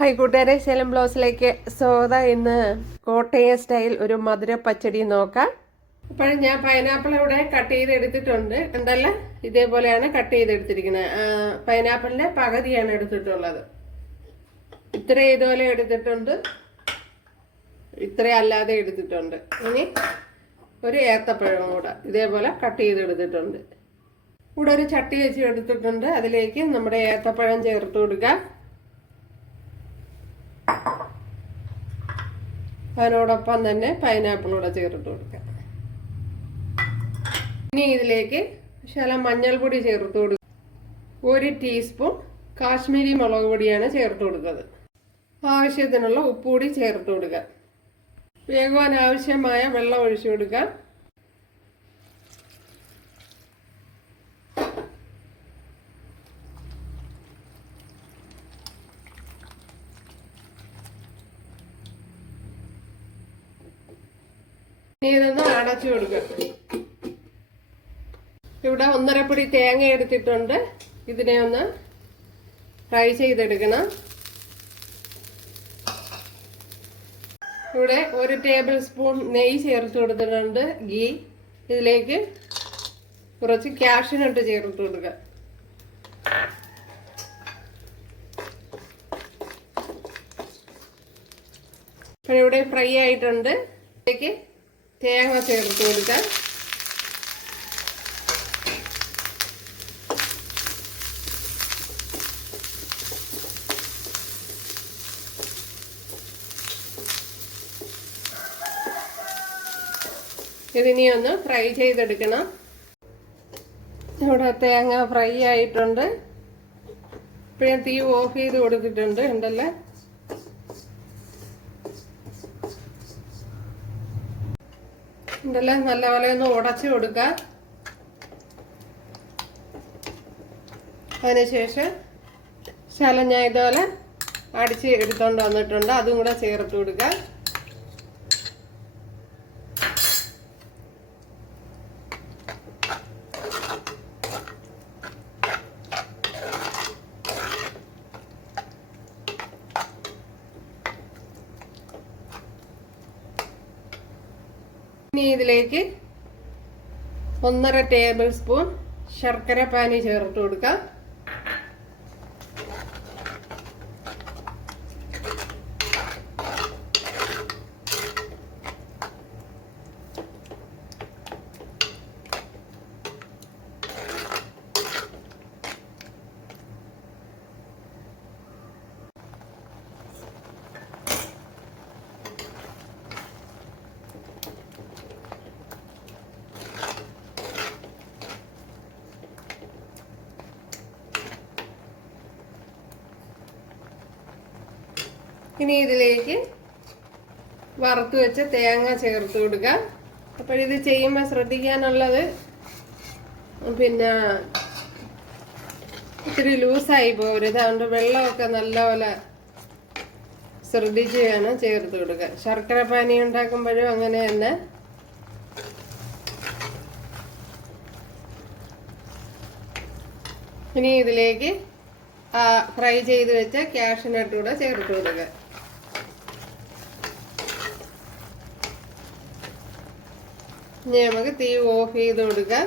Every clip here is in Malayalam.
ഹായ് കൂട്ടുകാരെ, ശേലം ബ്ലൗസിലേക്ക് സ്വാഗതം. ഇന്ന് കോട്ടയം സ്റ്റൈൽ ഒരു മധുര പച്ചടി നോക്കാം. അപ്പോൾ ഞാൻ പൈനാപ്പിൾ ഇവിടെ കട്ട് ചെയ്ത് എടുത്തിട്ടുണ്ട്. ഉണ്ടല്ലോ, ഇതേപോലെയാണ് കട്ട് ചെയ്തെടുത്തിരിക്കുന്നത്. പൈനാപ്പിളിൻ്റെ പകുതിയാണ് എടുത്തിട്ടുള്ളത്. ഇത്ര ഇതുപോലെ എടുത്തിട്ടുണ്ട്, ഇത്ര അല്ലാതെ എടുത്തിട്ടുണ്ട്. ഇനി ഒരു ഏത്തപ്പഴം കൂടെ ഇതേപോലെ കട്ട് ചെയ്തെടുത്തിട്ടുണ്ട്. ഇവിടെ ഒരു ചട്ടി വെച്ച് എടുത്തിട്ടുണ്ട്. അതിലേക്ക് നമ്മുടെ ഏത്തപ്പഴം ചേർത്ത് കൊടുക്കുക. അതിനോടൊപ്പം തന്നെ പൈനാപ്പിൾ കൂടെ ചേർത്ത് കൊടുക്കാം. ഇനി ഇതിലേക്ക് ശകലം മഞ്ഞൾപ്പൊടി ചേർത്ത് കൊടുക്കുക. 1 ടീസ്പൂൺ കാശ്മീരി മുളക് പൊടിയാണ് ചേർത്ത് കൊടുക്കുന്നത്. ആവശ്യത്തിനുള്ള ഉപ്പ് കൂടി ചേർത്ത് കൊടുക്കുക. വേകുവാൻ ആവശ്യമായ വെള്ളം ഒഴിച്ചു കൊടുക്കുക. ഇനി ഇതൊന്ന് അടച്ചു കൊടുക്കുക. ഇവിടെ 1.5 പിടി തേങ്ങ എടുത്തിട്ടുണ്ട്. ഇതിനെ ഒന്ന് ഫ്രൈ ചെയ്തെടുക്കണം. ഇവിടെ 1 ടേബിൾ സ്പൂൺ നെയ്യ് ചേർത്ത് കൊടുത്തിട്ടുണ്ട്, ഗീ. ഇതിലേക്ക് കുറച്ച് കാഷ്യൂനട്ട് ചേർത്ത് കൊടുക്കുക. അപ്പോൾ ഇവിടെ ഫ്രൈ ആയിട്ടുണ്ട്. ഇതിലേക്ക് തേങ്ങ ചേർത്ത് കൊടുക്കാം. ഇതിനി ഒന്ന് ഫ്രൈ ചെയ്തെടുക്കണം. ഇവിടെ തേങ്ങ ഫ്രൈ ആയിട്ടുണ്ട്. ഇപ്പോൾ ഞാൻ തീ ഓഫ് ചെയ്ത് കൊടുത്തിട്ടുണ്ട്. ഉണ്ടല്ലോ, നല്ലപോലെ ഒന്ന് ഉടച്ചു കൊടുക്കുക. അതിനുശേഷം ശകലം ഞാൻ ഇതുപോലെ അടിച്ച് എടുത്തോണ്ട് വന്നിട്ടുണ്ട്. അതും കൂടെ ചേർത്ത് കൊടുക്കുക. ഇനി ഇതിലേക്ക് 1.5 ടേബിൾ സ്പൂൺ ശർക്കര പാനി ചേർത്ത് കൊടുക്കാം. ഇനി ഇതിലേക്ക് വറുത്ത് വെച്ച തേങ്ങ ചേർത്ത് കൊടുക്കുക. അപ്പോൾ ഇത് ചെയ്യുമ്പോൾ ശ്രദ്ധിക്കാനുള്ളത്, പിന്നെ ഇത്തിരി ലൂസായി പോകരുത്. അതുകൊണ്ട് വെള്ളമൊക്കെ നല്ലപോലെ ശ്രദ്ധിച്ച് വേണം ചേർത്ത് കൊടുക്കുക. ശർക്കര പാനി ഉണ്ടാക്കുമ്പോഴും അങ്ങനെ തന്നെ. ഇനി ഇതിലേക്ക് ഫ്രൈ ചെയ്ത് വെച്ച കാഷ്യൂനട്ട് കൂടെ ചേർത്ത് കൊടുക്കുക. ഇനി നമുക്ക് തീ ഓഫ് ചെയ്ത് കൊടുക്കാം.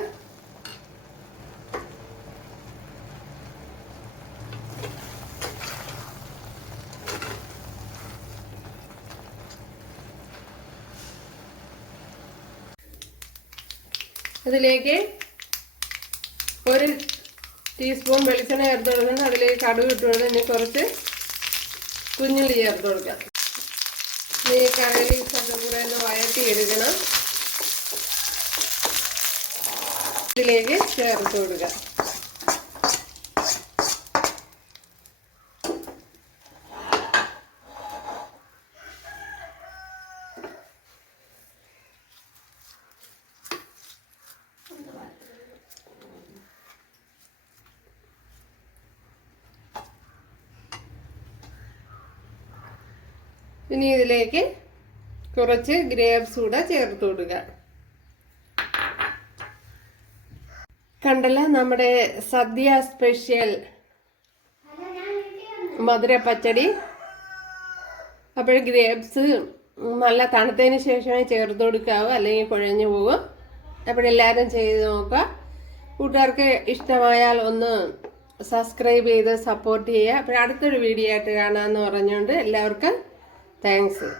അതിലേക്ക് 1 ടീസ്പൂൺ വെളിച്ചെണ്ണ ചേർത്ത് കൊടുക്കണം. അതിലേക്ക് കടുക് ഇട്ട് കൊടുക്കണം. ഇനി കുറച്ച് കുഞ്ഞുള്ളി ചേർത്ത് കൊടുക്കാം. ഈ കറി ലീവ്സൊക്കെ കൂടെ ഒന്ന് വഴറ്റി എടുക്കണം. ഇതിലേക്ക് ചേർത്ത് കൊടുക്കുക. ഇനി ഇതിലേക്ക് കുറച്ച് ഗ്രേപ്സ് കൂടെ ചേർത്ത് കൊടുക്കുക. കണ്ടല്ലോ, നമ്മുടെ സദ്യ സ്പെഷ്യൽ മധുര പച്ചടി അപ്പോൾ ഗ്രേപ്സ് നല്ല തണുത്തതിന് ശേഷമേ ചേർത്ത് കൊടുക്കാവൂ, അല്ലെങ്കിൽ കുഴഞ്ഞു പോകും. അപ്പോഴെല്ലാവരും ചെയ്ത് നോക്കുക. കൂട്ടുകാർക്ക് ഇഷ്ടമായാൽ ഒന്ന് സബ്സ്ക്രൈബ് ചെയ്ത് സപ്പോർട്ട് ചെയ്യുക. അപ്പോൾ അടുത്തൊരു വീഡിയോ ആയിട്ട് കാണാമെന്ന് പറഞ്ഞുകൊണ്ട് എല്ലാവർക്കും താങ്ക്സ്.